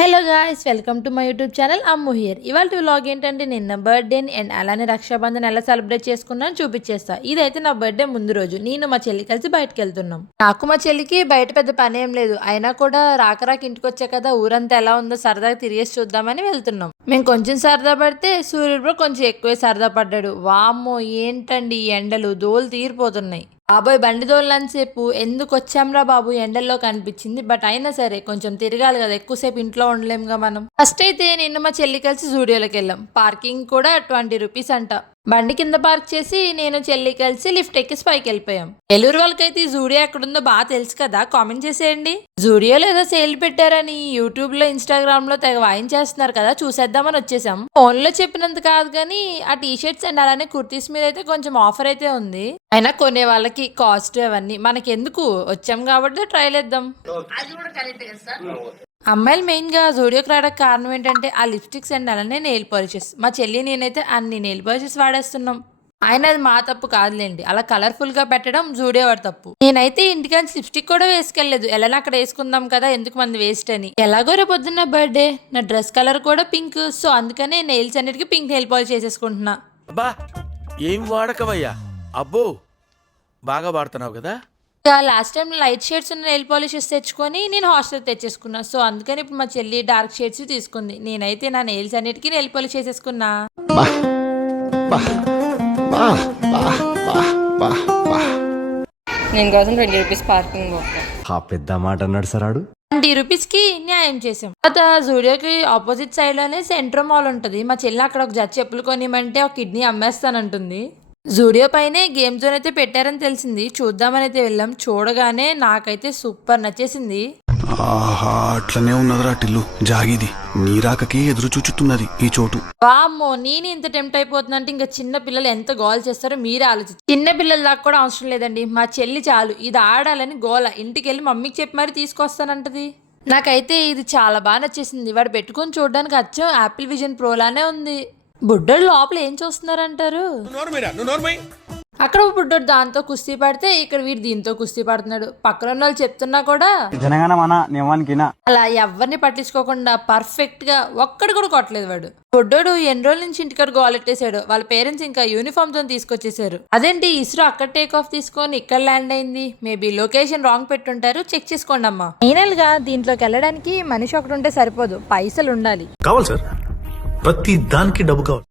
Hello guys, welcome to my YouTube channel Ammu here. ఇవాళ vlog ఏంటంటే నిన్న బర్త్డేని and అలానే రక్షాబంధన్ ఎలా సెలబ్రేట్ చేసుకున్నాను చూపించేస్తా. ఇదైతే నా బర్త్డే ముందు రోజు నేను మా చెల్లి కలిసి బయటకు వెళ్తున్నాం. నాకు మా చెల్లికి బయట పెద్ద పని ఏం లేదు, అయినా కూడా రాక ఇంటికి వచ్చా కదా, ఊరంతా ఎలా ఉందో సరదాగా తిరిగేసి చూద్దామని వెళ్తున్నాం. మేము కొంచెం సరదా పడితే సూర్యుడు కొంచెం ఎక్కువే సరదా పడ్డాడు. వామ్మో ఏంటండి ఈ ఎండలు, దోలు తీరిపోతున్నాయి. బాబోయ్ బండి దోళ్ళంతసేపు ఎందుకు వచ్చాంరా బాబు ఎండల్లో కనిపించింది. బట్ అయినా సరే కొంచెం తిరగాలి కదా, ఎక్కువసేపు ఇంట్లో ఉండలేముగా మనం. ఫస్ట్ అయితే నిన్న మా చెల్లి కలిసి జూడియోలోకి వెళ్ళాం. పార్కింగ్ కూడా 20 రూపీస్ అంట. బండి కింద పార్క్ చేసి నేను చెల్లి కలిసి లిఫ్ట్ ఎక్కి పైకి వెళ్ళిపోయాం. ఏలూరు వాళ్ళకైతే ఈ జూడియో ఎక్కడుందో బాగా తెలుసు కదా, కామెంట్ చేసేయండి. జూడియోలో ఏదో సేల్ పెట్టారని యూట్యూబ్ లో ఇన్స్టాగ్రామ్ లో తెగ వాయించేస్తున్నారు కదా, చూసేద్దామని వచ్చేసాం. ఫోన్ లో చెప్పినంత కాదు కానీ ఆ టీ షర్ట్స్ అండ్ అలానే కుర్తీస్ మీద అయితే కొంచెం ఆఫర్ అయితే ఉంది. అయినా కొనే వాళ్ళకి కాస్ట్ అవన్నీ మనకి ఎందుకు, వచ్చాం కాబట్టి ట్రైల్ వేద్దాం. అమ్మాయిలు మెయిన్ గా జూడియోకి రావడానికి కారణం ఏంటంటే ఆ లిప్స్టిక్స్ అండ్ అలానే నెయిల్ పాలిషెస్. మా చెల్లి నేనైతే అన్ని నెయిల్ పాలిషెస్ వాడేస్తున్నాం. ఆయన అది మా తప్పు కాదులేండి, అలా కలర్ఫుల్ గా పెట్టడం జూడియో వాడి తప్పు. నేనైతే ఇంటికాంచి లిప్స్టిక్ కూడా వేసుకెళ్లేదు, ఎలా అక్కడ వేసుకుందాం కదా ఎందుకు మంది వేస్ట్ అని. ఎలాగో రేపు పొద్దున్న బర్త్డే, నా డ్రెస్ కలర్ కూడా పింక్, సో అందుకనే నెయిల్స్ అన్నిటికీ పింక్ నెయిల్ పాలిష్ చేసేసుకుంటున్నా. ఏం వాడకవయ్యా, అబ్బో బాగా వాడుతున్నావు కదా. లాస్ట్ టైం లైట్ షేడ్స్ ఉన్న నెయిల్ పాలిషెస్ తెచ్చుకొని నేను హాస్టల్ తెచ్చేసుకున్నా, సో అందుకని ఇప్పుడు మా చెల్లి డార్క్ షేడ్స్ తీసుకుంది. నేనైతే నా నెయిల్స్ అన్నిటికీ నెయిల్ పాలిష్ చేసేసుకున్నా. నేను కోసం 20 రూపీస్ పార్కింగ్ పెద్ద మాట అన్నాడు సార్. 20 రూపీస్ కి న్యాయం చేసాం. తర్వాత జూడియోకి ఆపోజిట్ సైడ్ లోనే సెంట్రో మాల్ ఉంటది. మా చెల్లి అక్కడ ఒక జత చెప్పులు కొనిమంటే ఒక కిడ్నీ అమ్మేస్తానంటుంది. జూడియో పైనే గేమ్ జోన్ అయితే పెట్టారని తెలిసింది, చూద్దామని అయితే వెళ్ళాం. చూడగానే నాకైతే సూపర్ నచ్చేసింది. ఆహా, అట్లనే ఉన్నదిరా టిల్లు, జాగిది నీరాకకి ఎదురు చూచుతున్నది ఈ చోటు. వామ్మో, నేను ఇంత టెంప్ట్ అయిపోతుందంటే ఇంకా చిన్న పిల్లలు ఎంత గోల్ చేస్తారో మీరే ఆలోచించి. చిన్న పిల్లల దాకా కూడా అవసరం లేదండి, మా చెల్లి చాలు ఇది ఆడాలని గోల ఇంటికి వెళ్ళి మమ్మీకి చెప్పి మరి తీసుకొస్తానంటది. నాకైతే ఇది చాలా బాగా నచ్చేసింది. వాడు పెట్టుకొని చూడడానికి అచ్చం యాపిల్ విజన్ ప్రో లానే ఉంది. బుడ్డోడు లోపల ఏం చూస్తున్నారంటారు, అక్కడ బుడ్డోడు దాంతో కుస్తీ పడితే ఇక్కడ వీడు దీంతో కుస్తీ పడుతున్నాడు. పక్కన ఉన్న వాళ్ళు చెప్తున్నా కూడా అలా ఎవరిని పట్టించుకోకుండా పర్ఫెక్ట్ గా ఒక్కడు కూడా కొట్టలేదు వాడు. బుడ్డోడు ఎన్ని రోజుల నుంచి ఇంటికాడ గోలెట్టేశాడు. వాళ్ళ పేరెంట్స్ ఇంకా యూనిఫామ్ తో తీసుకొచ్చేసారు. అదేంటి ఇస్రో అక్కడ టేక్ ఆఫ్ తీసుకొని ఇక్కడ ల్యాండ్ అయింది, మేబీ లొకేషన్ రాంగ్ పెట్టుంటారు, చెక్ చేసుకోండి అమ్మా. ఫైనల్ గా దీంట్లోకి వెళ్ళడానికి మనిషి ఒకటి ఉంటే సరిపోదు, పైసలు ఉండాలి. కావాలి సార్, ప్రతి దానికి డబ్బు కావాలి.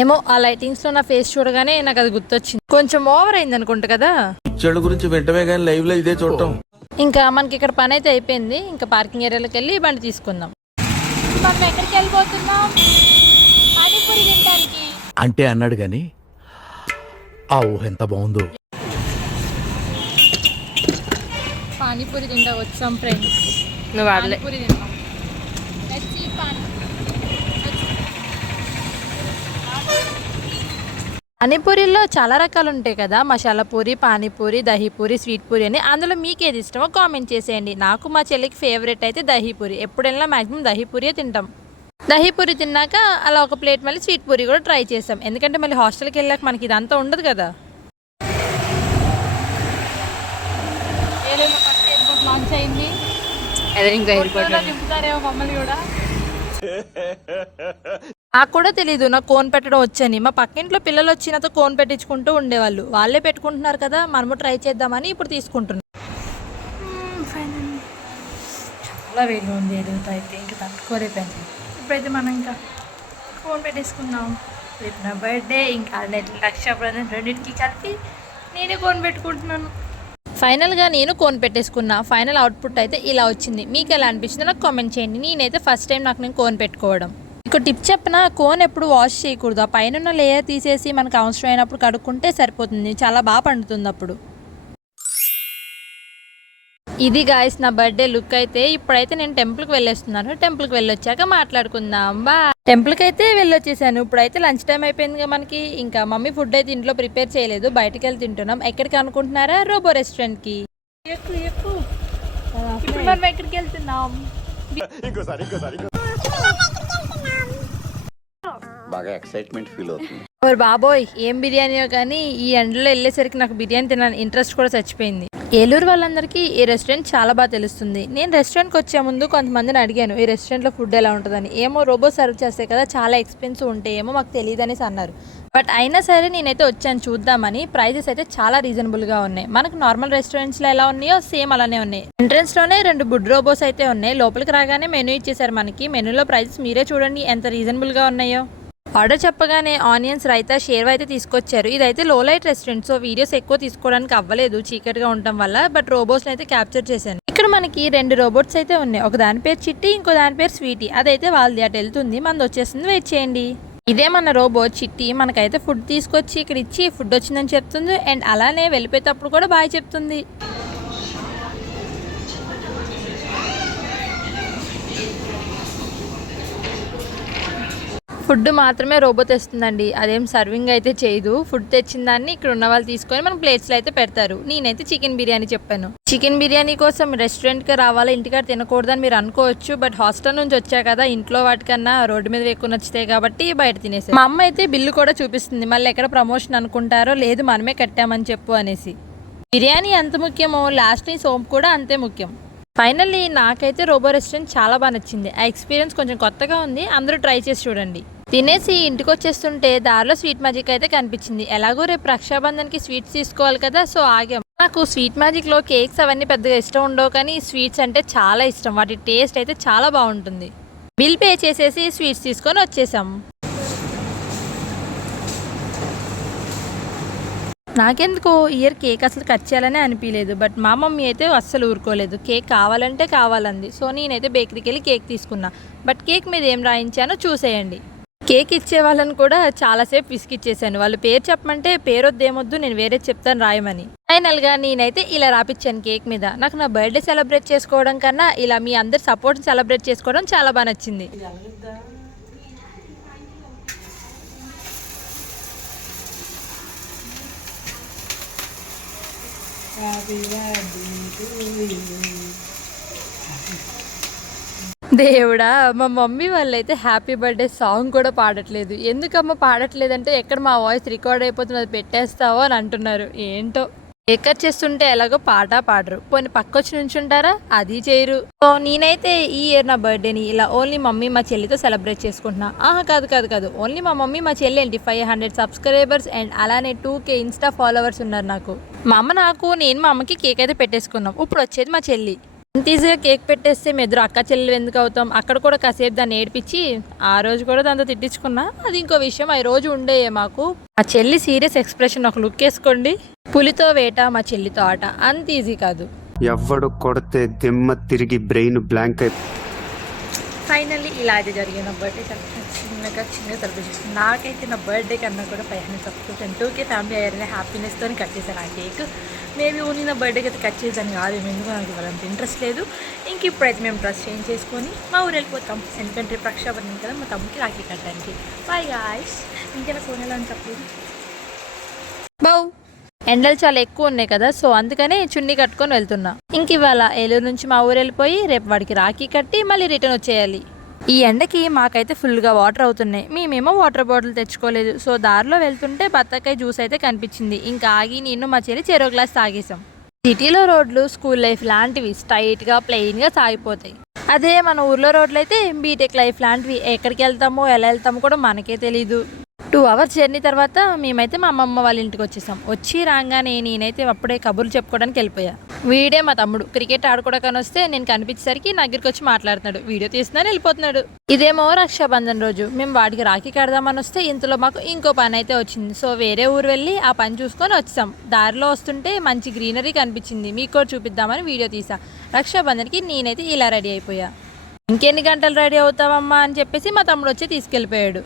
ఏమో ఆ లైటింగ్స్ లో నా ఫేస్ చూడగానే నాకు అది గుర్తొచ్చింది. కొంచెం ఓవర్ అయింది అనుకుంటా కదా. చెడు గురించి వెంటనే కానీ లైవ్ లో ఇదే చూడటం. ఇంకా మనకి ఇక్కడ పని అయితే అయిపోయింది. ఇంకా పార్కింగ్ ఏరియాలోకి వెళ్ళి బండి తీసుకుందాం. మనం ఎక్కడికి వెళ్ళిపోతున్నాం? పానీపూరి తినడానికి అంటే అన్నాడు గాని ఆ ఊహ ఎంత బాగుందో. పానీపూరి తింటా వచ్చాం ఫ్రెండ్స్. నువ్వు వాడలే. పానీపూరిలో చాలా రకాలు ఉంటాయి కదా, మసాలా పూరి, పానీపూరి, దహీపూరి, స్వీట్ పూరి అని. అందులో మీకు ఏది ఇష్టమో కామెంట్ చేసేయండి. నాకు మా చెల్లికి ఫేవరెట్ అయితే దహీపూరి. ఎప్పుడు వెళ్ళినా మాక్సిమం దహీపూరియే తింటాం. దహీపూరి తిన్నాక అలా ఒక ప్లేట్ మళ్ళీ స్వీట్ పూరి కూడా ట్రై చేసాం, ఎందుకంటే మళ్ళీ హాస్టల్కి వెళ్ళాక మనకి ఇదంతా ఉండదు కదా. నాకు కూడా తెలీదు నాకు కోన్ పెట్టడం వచ్చని. మా పక్కింట్లో పిల్లలు వచ్చి నాతో కోన్ పెట్టించుకుంటూ ఉండేవాళ్ళు. వాళ్ళే పెట్టుకుంటున్నారు కదా, మనము ట్రై చేద్దామని ఇప్పుడు తీసుకుంటున్నాం. చాలా వేడిగా ఉంది, ఎదుగుతా అయితే ఇంకా తట్టుకోలేకపోయింది. ఇప్పుడైతే మనం ఇంకా కోన్ పెట్టేసుకున్నాం. రేపు నా బర్త్డే, ఇంకా రక్షాబంధన్ రెండింటికి కలిపి నేనే కోన్ పెట్టుకుంటున్నాను. ఫైనల్గా నేను కోన్ పెట్టేసుకున్నా. ఫైనల్ అవుట్పుట్ అయితే ఇలా వచ్చింది. మీకు ఎలా అనిపించిందో నాకు కామెంట్ చేయండి. నేనైతే ఫస్ట్ టైం నేను కోన్ పెట్టుకోవడం. ఇంకో టిప్ చెప్పిన, కోన్ ఎప్పుడు వాష్ చేయకూడదు. ఆ పైన ఉన్న లేయర్ తీసేసి మనకు అవసరం అయినప్పుడు కడుక్కుంటే సరిపోతుంది, చాలా బాగా పండుతుంది అప్పుడు. ఇది గాయస్ నా బర్త్డే లుక్ అయితే. ఇప్పుడైతే నేను టెంపుల్కి వెళ్ళేస్తున్నాను. టెంపుల్కి వెళ్ళొచ్చాక మాట్లాడుకుందాం. బా టెంపుల్కి అయితే వెళ్ళొచ్చేసాను. ఇప్పుడైతే లంచ్ టైం అయిపోయింది మనకి. ఇంకా మమ్మీ ఫుడ్ అయితే ఇంట్లో ప్రిపేర్ చేయలేదు, బయటకు వెళ్ళి తింటున్నాం. ఎక్కడికి అనుకుంటున్నారా? రోబో రెస్టారెంట్కి. ఇప్పుడు మనం ఎక్కడికి వెళ్తున్నాం? బాగా ఎక్సైట్మెంట్ ఫీల్ అవుతుంది. బాబోయ్ ఏం బిర్యానీయో కానీ ఈ ఎండలో వెళ్ళేసరికి నాకు బిర్యానీ తినాలని ఇంట్రెస్ట్ కూడా చచ్చిపోయింది. ఏలూరు వాళ్ళందరికీ ఈ రెస్టారెంట్ చాలా బాగా తెలుస్తుంది. నేను రెస్టారెంట్కి వచ్చే ముందు కొంతమందిని అడిగాను ఈ రెస్టారెంట్లో ఫుడ్ ఎలా ఉంటుందని. ఏమో రోబో సర్వ్ చేస్తే కదా చాలా ఎక్స్పెన్సివ్ ఉంటాయి, ఏమో మాకు తెలియదు అనేసి అన్నారు. బట్ అయినా సరే నేనైతే వచ్చాను చూద్దామని. ప్రైజెస్ అయితే చాలా రీజనబుల్గా ఉన్నాయి. మనకు నార్మల్ రెస్టారెంట్స్లో ఎలా ఉన్నాయో సేమ్ అలానే ఉన్నాయి. ఎంట్రన్స్లోనే 2 బుడ్ రోబోస్ అయితే ఉన్నాయి. లోపలికి రాగానే మెనూ ఇచ్చేసారు మనకి. మెనూలో ప్రైజెస్ మీరే చూడండి ఎంత రీజనబుల్గా ఉన్నాయో. ఆర్డర్ చెప్పగానే ఆనియన్స్, రైతా, షేర్వా అయితే తీసుకొచ్చారు. ఇదైతే లో లైట్ రెస్టారెంట్, సో వీడియోస్ ఎక్కువ తీసుకోవడానికి అవ్వలేదు చీకటిగా ఉండటం వల్ల. బట్ రోబోట్స్ని అయితే క్యాప్చర్ చేశాను. ఇక్కడ మనకి 2 రోబోట్స్ అయితే ఉన్నాయి. ఒక దాని పేరు చిట్టి, ఇంకో దాని పేరు స్వీటీ. అదైతే వాళ్ళది అటు వెళ్తుంది, మనది వచ్చేస్తుంది, వెయిట్ చేయండి. ఇదే మన రోబోట్ చిట్టి మనకైతే ఫుడ్ తీసుకొచ్చి ఇక్కడ ఇచ్చి ఫుడ్ వచ్చిందని చెప్తుంది. అండ్ అలానే వెళ్ళిపోయేటప్పుడు కూడా బాయ్ చెప్తుంది. ఫుడ్ మాత్రమే రోబో తెస్తుందండి, అదేం సర్వింగ్ అయితే చేయదు. ఫుడ్ తెచ్చిన దాన్ని ఇక్కడ ఉన్న వాళ్ళు తీసుకొని మన ప్లేట్స్లో అయితే పెడతారు. నేనైతే చికెన్ బిర్యానీ చెప్పాను. చికెన్ బిర్యానీ కోసం రెస్టారెంట్కి రావాలా, ఇంటికాడ తినకూడదని మీరు అనుకోవచ్చు. బట్ హాస్టల్ నుంచి వచ్చా కదా, ఇంట్లో వాటికన్నా రోడ్డు మీద ఎక్కువ నచ్చుతాయి కాబట్టి బయట తినేసాను. మా అమ్మ అయితే బిల్లు కూడా చూపిస్తుంది. మళ్ళీ ఎక్కడ ప్రమోషన్ అనుకుంటారో, లేదు మనమే కట్టామని చెప్పు అనేసి. బిర్యానీ ఎంత ముఖ్యమో లాస్ట్ ని సోంపు కూడా అంతే ముఖ్యం. ఫైనల్లీ నాకైతే రోబో రెస్టారెంట్ చాలా బాగా నచ్చింది. ఆ ఎక్స్పీరియన్స్ కొంచెం కొత్తగా ఉంది, అందరూ ట్రై చేసి చూడండి. తినేసి ఇంటికి వచ్చేస్తుంటే దారిలో స్వీట్ మ్యాజిక్ అయితే కనిపించింది. ఎలాగో రేపు రక్షాబంధన్కి స్వీట్స్ తీసుకోవాలి కదా, సో ఆగాం. నాకు స్వీట్ మ్యాజిక్లో కేక్స్ అవన్నీ పెద్దగా ఇష్టం ఉండవు, కానీ స్వీట్స్ అంటే చాలా ఇష్టం. వాటి టేస్ట్ అయితే చాలా బాగుంటుంది. బిల్ పే చేసేసి స్వీట్స్ తీసుకొని వచ్చేసాం. నాకెందుకో ఇయర్ కేక్ అసలు కట్ చేయాలనే అనిపించలేదు. బట్ మా మమ్మీ అయితే అస్సలు ఊరుకోలేదు. కేక్ కావాలంటే కావాలంది. సో నేనైతే బేకరీకి వెళ్ళి కేక్ తీసుకున్నా. బట్ కేక్ మీద ఏం రాయించానో చూసేయండి. కేక్ ఇచ్చే వాళ్ళని కూడా చాలాసేపు విసిగిచ్చేసాను. వాళ్ళు పేరు చెప్పమంటే పేరు వద్దేమొద్దు, నేను వేరే చెప్తాను రాయమని. ఫైనల్గా నేనైతే ఇలా రాపిచ్చాను కేక్ మీద. నాకు నా బర్త్డే సెలబ్రేట్ చేసుకోవడం కన్నా ఇలా మీ అందరి సపోర్ట్ సెలబ్రేట్ చేసుకోవడం చాలా బాగా నచ్చింది. దేవుడా, మా మమ్మీ వాళ్ళైతే హ్యాపీ బర్త్డే సాంగ్ కూడా పాడట్లేదు. ఎందుకమ్మా పాడట్లేదంటే, ఎక్కడ మా వాయిస్ రికార్డ్ అయిపోతుంది అది పెట్టేస్తావో అని అంటున్నారు. ఏంటో ఎక్కర్ చేస్తుంటే ఎలాగో పాట పాడరు, పోనీ పక్కొచ్చి నుంచుంటారా, అది చేయరు. సో నేనైతే ఈ ఇయర్ నా బర్త్డేని ఇలా ఓన్లీ మమ్మీ మా చెల్లితో సెలబ్రేట్ చేసుకుంటున్నా. కాదు ఓన్లీ మా మమ్మీ మా చెల్లి ఏంటి 500 సబ్స్క్రైబర్స్ అండ్ అలానే 2K ఇన్స్టా ఫాలోవర్స్ ఉన్నారు నాకు. మా అమ్మ నాకు, నేను మా అమ్మకి కేక్ అయితే పెట్టేసుకున్నాం. ఇప్పుడు వచ్చేది మా చెల్లి. ఇంత ఈజీగా కేక్ పెట్టేస్తే మీ ఎదురు అక్క చెల్లెలు ఎందుకు అవుతాం. అక్కడ కూడా కాసేపు దాన్ని ఏడిపించి ఆ రోజు కూడా దాంతో తిట్టించుకున్నా. అది ఇంకో విషయం, ఆ రోజు ఉండేయే మాకు. మా చెల్లి సీరియస్ ఎక్స్ప్రెషన్ ఒక లుక్ వేసుకోండి. పులితో వేట, మా చెల్లితో ఆట అంత ఈజీ కాదు. ఎవడు కొడితే దిమ్మ తిరిగి బ్రెయిన్ బ్లాంక్ అయి ఫైనల్లీ ఇలా అయితే జరిగింది. నా బర్త్డే చిన్నగా సెలబ్రేషన్. నాకైతే నా బర్త్డే కన్నా కూడా 500 సబ్స్క్రిప్షన్ 2K ఫ్యామిలీ అయ్యారనే హ్యాపీనెస్తో కట్ చేశాను ఆ కేక్. మేబీ ఓన్లీ నా బర్త్డేకి అయితే కట్ చేసాను కాదు, ఎందుకు నాకు ఇవ్వాలంత ఇంట్రెస్ట్ లేదు. ఇంక ఇప్పుడైతే మేము డ్రెస్ చేంజ్ చేసుకొని మా ఊరు వెళ్ళిపోతాం. ఎందుకంటే రక్షాబంధన్ కదా, మా తమ్ముడికి రాఖీ కట్టడానికి. Bye guys. ఇంకేనా ఫోన్ ఎలా అని చెప్పలేదు. బౌ ఎండలు చాలా ఎక్కువ ఉన్నాయి కదా, సో అందుకనే చున్నీ కట్టుకొని వెళ్తున్నా. ఇంక ఇవాళ ఏలూరు నుంచి మా ఊరు వెళ్ళిపోయి రేపు వాడికి రాఖీ కట్టి మళ్ళీ రిటర్న్ వచ్చేయాలి. ఈ ఎండకి మాకైతే ఫుల్గా వాటర్ అవుతున్నాయి. మేమేమో వాటర్ బాటిల్ తెచ్చుకోలేదు. సో దారిలో వెళ్తుంటే బత్తాకాయ జ్యూస్ అయితే కనిపించింది. ఇంకా ఆగి నేను మా చెల్లి చెరో గ్లాస్ తాగేసాం. సిటీలో రోడ్లు స్కూల్ లైఫ్ లాంటివి స్ట్రైట్గా ప్లెయిన్గా సాగిపోతాయి. అదే మన ఊర్లో రోడ్లు అయితే బీటెక్ లైఫ్ లాంటివి. ఎక్కడికి వెళ్తామో ఎలా వెళ్తామో కూడా మనకే తెలీదు. 2 hours జర్నీ తర్వాత మేమైతే మా అమ్మమ్మ వాళ్ళ ఇంటికి వచ్చేసాం. వచ్చి రాగానే నేనైతే అప్పుడే కబుర్లు చెప్పుకోవడానికి వెళ్ళిపోయా. వీడే మా తమ్ముడు క్రికెట్ ఆడుకోవడానికి వస్తే నేను కనిపించేసరికి నా దగ్గరికి వచ్చి మాట్లాడుతున్నాడు. వీడియో తీస్తున్నాను వెళ్ళిపోతున్నాడు. ఇదేమో రక్షాబంధన్ రోజు మేము వాడికి రాఖీ కడదామని వస్తే ఇంతలో మాకు ఇంకో పని అయితే వచ్చింది. సో వేరే ఊరు వెళ్ళి ఆ పని చూసుకొని వచ్చాం. దారిలో వస్తుంటే మంచి గ్రీనరీ కనిపించింది, మీకు కూడా చూపిద్దామని వీడియో తీసా. రక్షాబంధన్కి నేనైతే ఇలా రెడీ అయిపోయా. ఇంకెన్ని గంటలు రెడీ అవుతావమ్మా అని చెప్పేసి మా తమ్ముడు వచ్చి తీసుకెళ్ళిపోయాడు.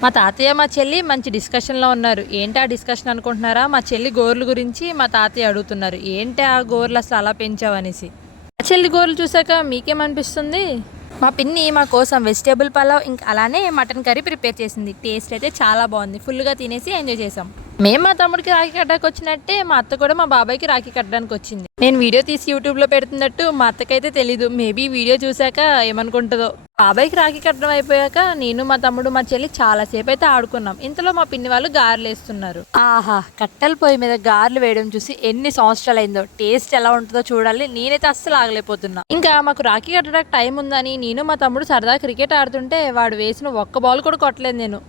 మా తాతయ్య మా చెల్లి మంచి డిస్కషన్లో ఉన్నారు. ఏంటి ఆ డిస్కషన్ అనుకుంటున్నారా? మా చెల్లి గోర్ల గురించి మా తాతయ్య అడుగుతున్నారు. ఏంటి ఆ గోర్లు అసలు అలా పెంచావనేసి. మా చెల్లి గోర్లు చూసాక మీకేమనిపిస్తుంది? మా పిన్ని మా కోసం వెజిటేబుల్ పలావ్ ఇంకా అలానే మటన్ కర్రీ ప్రిపేర్ చేసింది. టేస్ట్ అయితే చాలా బాగుంది. ఫుల్గా తినేసి ఎంజాయ్ చేసాం. మేము మా తమ్ముడికి రాఖీ కట్టడానికి వచ్చినట్టే మా అత్త కూడా మా బాబాయ్కి రాఖీ కట్టడానికి వచ్చింది. నేను వీడియో తీసి యూట్యూబ్లో పెడుతున్నట్టు మా అత్తకైతే తెలీదు. మేబీ వీడియో చూశాక ఏమనుకుంటుందో. బాబాయ్కి రాఖీ కట్టడం అయిపోయాక నేను మా తమ్ముడు మా చెల్లి చాలాసేపు అయితే ఆడుకున్నాం. ఇంతలో మా పిన్ని వాళ్ళు గారెలు వేస్తున్నారు. ఆహా, కట్టెల పొయ్యి మీద గారెలు వేయడం చూసి ఎన్ని సంవత్సరాలు అయిందో. టేస్ట్ ఎలా ఉంటుందో చూడాలి. నేనైతే అస్సలు ఆగలేకపోతున్నా. ఇంకా మాకు రాఖీ కట్టడానికి టైం ఉందని నేను మా తమ్ముడు సరదా క్రికెట్ ఆడుతుంటే వాడు వేసిన ఒక్క బాల్ కూడా కొట్టలేదు. నేను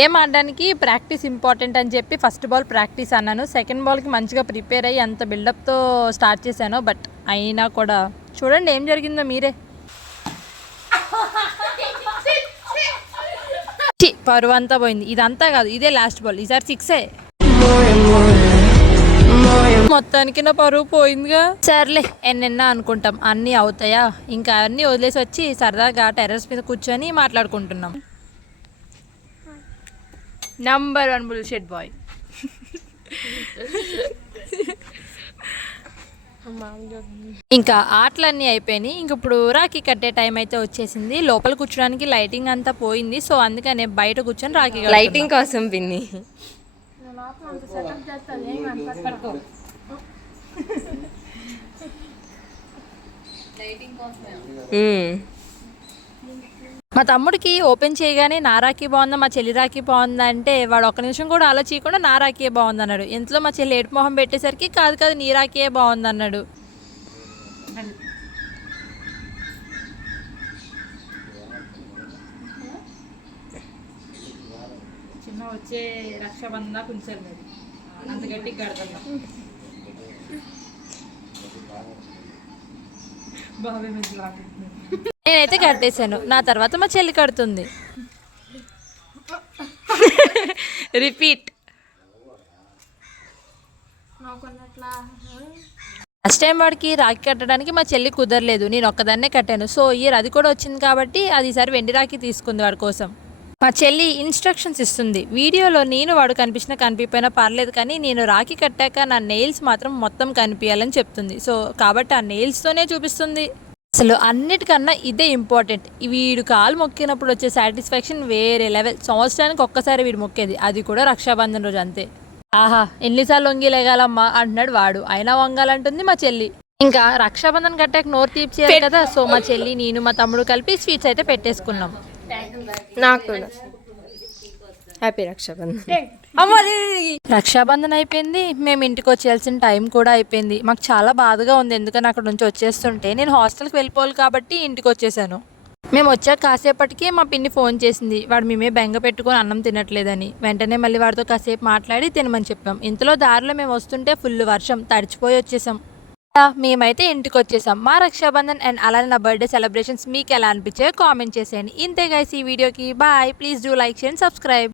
గేమ్ ఆడడానికి ప్రాక్టీస్ ఇంపార్టెంట్ అని చెప్పి ఫస్ట్ బాల్ ప్రాక్టీస్ అన్నాను. సెకండ్ బాల్కి మంచిగా ప్రిపేర్ అయ్యి అంత బిల్డప్తో స్టార్ట్ చేశాను. బట్ అయినా కూడా చూడండి ఏం జరిగిందో మీరే. పరువు అంతా పోయింది. ఇదంతా కాదు, ఇదే లాస్ట్ బాల్. ఈసారి 6 మొత్తానికి నా పరువు పోయిందిగా. సర్లే ఎన్నెన్నా అనుకుంటాం, అన్నీ అవుతాయా? ఇంకా అన్నీ వదిలేసి వచ్చి సరదాగా టెర్రస్ మీద కూర్చొని మాట్లాడుకుంటున్నాం. Number 1 bullshit bye. ఇంకా ఆటలన్నీ అయిపోయినాయి. ఇంక ఇప్పుడు రాఖీ కట్టే టైం అయితే వచ్చేసింది. లోపల కూర్చోడానికి లైటింగ్ అంతా పోయింది. సో అందుకనే బయట కూర్చొని రాఖీ లైటింగ్ కోసం పిన్ని. మా తమ్ముడికి ఓపెన్ చేయగానే నా రాఖీ బాగుందా మా చెల్లి రాఖీ బాగుందా అంటే వాడు ఒక్క నిమిషం కూడా ఆలోచించకుండా నా రాఖీయే బాగుంది అన్నాడు. ఇంట్లో మా చెల్లి ఏడు మొహం పెట్టేసరికి కాదు కాదు నీ రాఖీయే బాగుంది అన్నాడు. చిన్న వచ్చే రక్షాబంధన కొంచెం అంత గట్టిగా కడతా బాబాయ్ నేనైతే కట్టేశాను. నా తర్వాత మా చెల్లి కడుతుంది. రిపీట్. ఫస్ట్ టైం వాడికి రాఖీ కట్టడానికి మా చెల్లి కుదరలేదు. నేను ఒక్కదాన్నే కట్టాను. సో ఇయర్ అది కూడా వచ్చింది కాబట్టి అది ఈసారి వెండి రాఖీ తీసుకుంది వాడి కోసం. మా చెల్లి ఇన్స్ట్రక్షన్స్ ఇస్తుంది. వీడియోలో నేను వాడు కనిపించినా కనిపించిపోయినా పర్లేదు, కానీ నేను రాఖీ కట్టాక నా నెయిల్స్ మాత్రం మొత్తం కనిపించాలని చెప్తుంది. సో కాబట్టి ఆ నెయిల్స్తోనే చూపిస్తుంది. అసలు అన్నిటికన్నా ఇదే ఇంపార్టెంట్. వీడు కాలు మొక్కినప్పుడు వచ్చే సాటిస్ఫాక్షన్ వేరే లెవెల్. సంవత్సరానికి ఒక్కసారి వీడు మొక్కేది, అది కూడా రక్షాబంధన్ రోజు అంతే. ఆహా, ఎన్నిసార్లు వంగి లేగాలమ్మా అంటున్నాడు వాడు, అయినా వంగాలంటుంది మా చెల్లి. ఇంకా రక్షాబంధన్ కట్టాక నోరు తీర్చేయాలి కదా. సో మా చెల్లి నేను మా తమ్ముడు కలిపి స్వీట్స్ అయితే పెట్టేసుకున్నాం. నాకు కూడా హ్యాపీ రక్షాబంధన్. రక్షాబంధన్ అయిపోయింది. మేము ఇంటికి వచ్చేయాల్సిన టైం కూడా అయిపోయింది. మాకు చాలా బాధగా ఉంది, ఎందుకని అక్కడ నుంచి వచ్చేస్తుంటే నేను హాస్టల్కి వెళ్ళిపోవాలి కాబట్టి ఇంటికి వచ్చేసాను. మేము వచ్చాక కాసేపటికి మా పిన్ని ఫోన్ చేసింది. వాడు మేమే బెంగ పెట్టుకొని అన్నం తినట్లేదని. వెంటనే మళ్ళీ వాడితో కాసేపు మాట్లాడి తినమని చెప్పాం. ఇంతలో దారిలో మేము వస్తుంటే ఫుల్ వర్షం, తడిచిపోయి వచ్చేసాం. మేమైతే ఇంటికి వచ్చేసాం. మా రక్షాబంధన్ అండ్ అలానే నా బర్త్డే సెలబ్రేషన్స్ మీకు ఎలా అనిపించాయో కామెంట్ చేసేయండి. ఇంతే గైస్ ఈ వీడియోకి. Bye. Please do like, share and subscribe.